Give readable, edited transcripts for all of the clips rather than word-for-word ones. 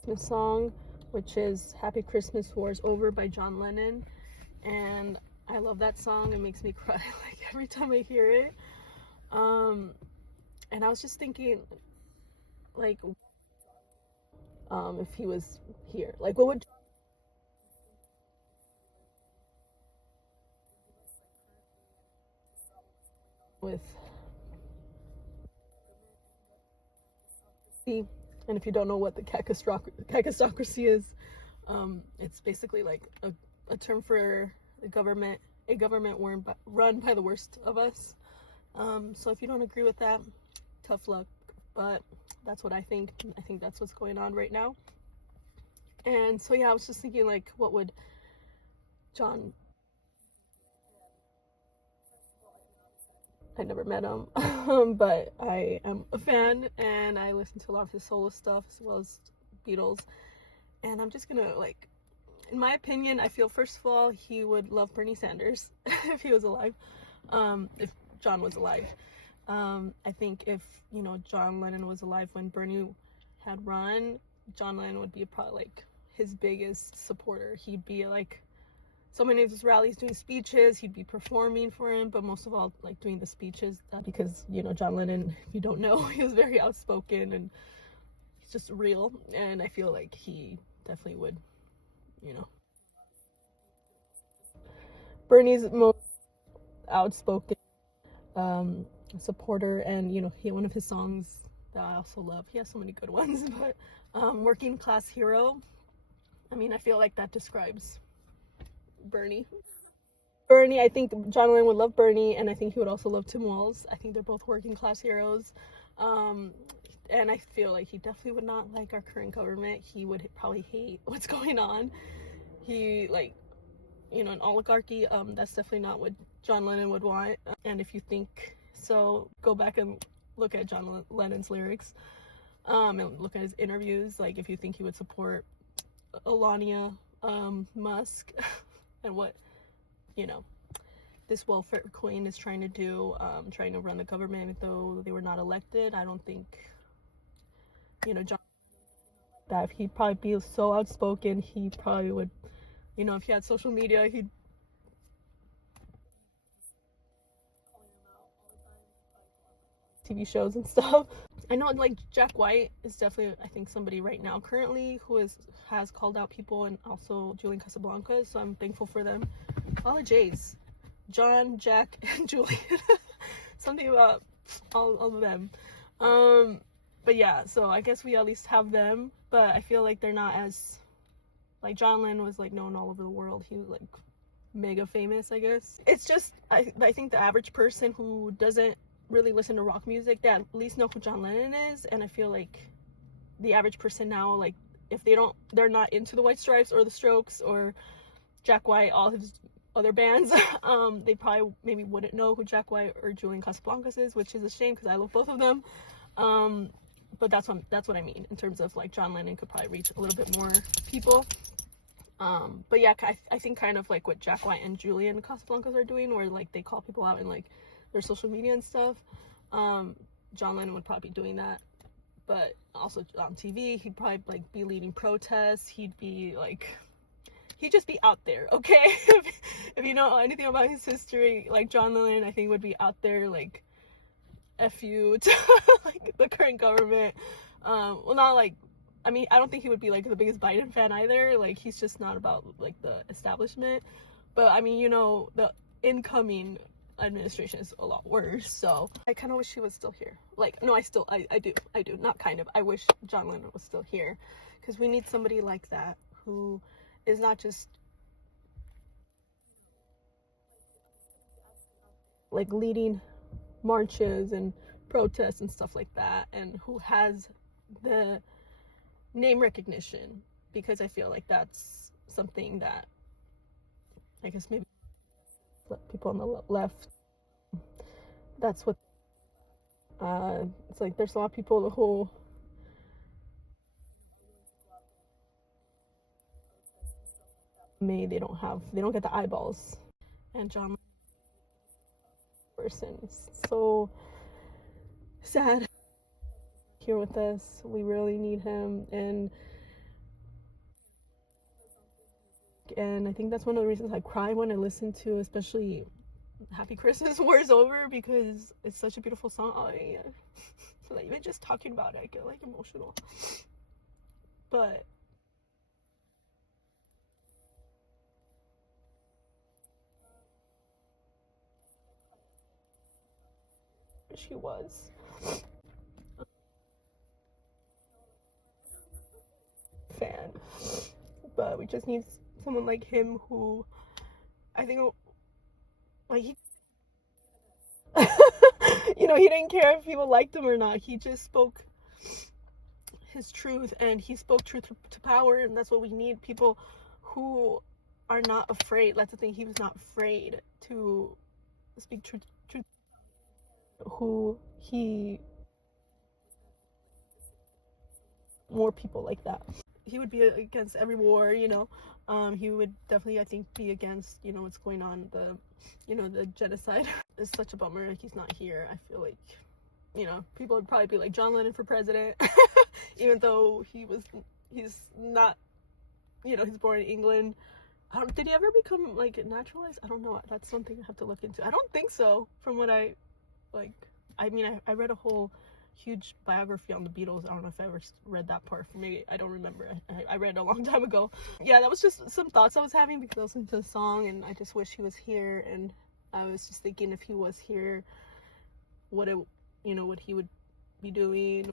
Christmas song, which is Happy Christmas War's Over by John Lennon. And I love that song. It makes me cry like every time I hear it. And I was just thinking, like, if he was here, like, what would with the, and if you don't know what the cacistocracy is, it's basically like a term for a government run by the worst of us. So if you don't agree with that, tough luck. But that's what I think. I think that's what's going on right now. And so yeah, I was just thinking, like, what would John? I never met him, but I am a fan and I listen to a lot of his solo stuff as well as Beatles. And I'm just gonna, like, in my opinion, I feel first of all he would love Bernie Sanders if he was alive, if John was alive. I think if John Lennon was alive when Bernie had run, John Lennon would be probably like his biggest supporter. He'd be like so many of his rallies doing speeches, he'd be performing for him, but most of all like doing the speeches, because John Lennon, if you don't know, he was very outspoken and he's just real, and I feel like he definitely would, you know Bernie's most outspoken um supporter. And one of his songs that I also love, he has so many good ones, but Working Class Hero, I mean, I feel like that describes Bernie. I think John Lennon would love Bernie, and I think he would also love Tim Walz. I think they're both working class heroes. um and I feel like he definitely would not like our current government. He would probably hate what's going on. He, like, an oligarchy, that's definitely not what John Lennon would want. And if you think so, go back and look at John Lennon's lyrics, and look at his interviews. Like, if you think he would support Elania Musk and what this welfare queen is trying to do, trying to run the government though they were not elected, I don't think John, that he'd probably be so outspoken. He probably would, if he had social media, he'd TV shows and stuff. I know, like, Jack White is definitely, I think, somebody right now currently who has called out people, and also Julian Casablancas, so I'm thankful for them. All the J's, John, Jack, and Julian. Something about all of them. But yeah, so I guess we at least have them, but I feel like they're not as, like, John Lennon was like known all over the world. He was like mega famous, I guess. It's just I think the average person who doesn't really listen to rock music, they at least know who John Lennon is. And I feel like the average person now, like, if they're not into the White Stripes or the Strokes or Jack White, all his other bands, they probably maybe wouldn't know who Jack White or Julian Casablancas is, which is a shame because I love both of them. But that's what I mean in terms of, like, John Lennon could probably reach a little bit more people. But yeah, I think kind of like what Jack White and Julian Casablancas are doing, where, like, they call people out in, like, their social media and stuff. John Lennon would probably be doing that, but also on TV, he'd probably, like, be leading protests. He'd just be out there, okay? If you know anything about his history, like, John Lennon, I think, would be out there, like, F you to like the current government. Well, not like, I mean, I don't think he would be, like, the biggest Biden fan either. Like, he's just not about, like, the establishment. But I mean, the incoming administration is a lot worse. So I kind of wish he was still here. Like, no, I do. Not kind of. I wish John Lennon was still here, because we need somebody like that who is not just, like, leading marches and protests and stuff like that, and who has the name recognition, because I feel like that's something that, I guess, maybe people on the left, that's what it's like. There's a lot of people who they don't get the eyeballs, and John person is so sad here with us. We really need him, and and I think that's one of the reasons I cry when I listen to, especially Happy Christmas, War's Over, because it's such a beautiful song. So like, even just talking about it, I get like emotional. But she was fan, but we just need someone like him who, I think, like, he you know, he didn't care if people liked him or not. He just spoke his truth, and he spoke truth to power, and that's what we need. People who are not afraid. That's the thing, he was not afraid to speak truth. Who he more people like that. He would be against every war, you know. He would definitely, I think, be against, you know, what's going on, the genocide. It's such a bummer like he's not here. I feel like, you know, people would probably be like, John Lennon for president. Even though he's not, you know, he's born in England. Did he ever become like naturalized? I don't know. That's something I have to look into. I don't think so, from what I mean, I read a whole huge biography on the Beatles. I don't know if I ever read that part. Maybe I don't remember. I read it a long time ago. Yeah, that was just some thoughts I was having because I listened to the song, and I just wish he was here. And I was just thinking, if he was here, what he would be doing,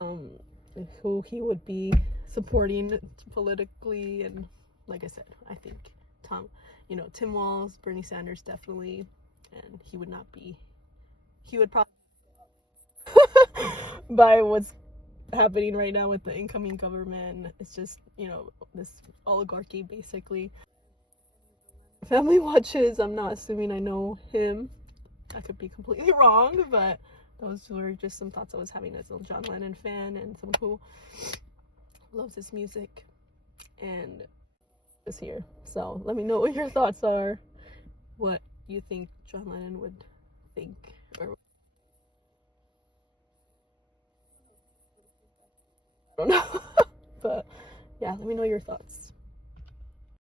who he would be supporting politically. And like I said, I think Tim Walz, Bernie Sanders, definitely, and he would not be. He would probably by what's happening right now with the incoming government. It's just, you know, this oligarchy basically. Family watches, I'm not assuming I know him. I could be completely wrong, but those were just some thoughts I was having as a John Lennon fan and someone who loves his music and is here. So let me know what your thoughts are, what you think John Lennon would think, or I don't know. But yeah, let me know your thoughts.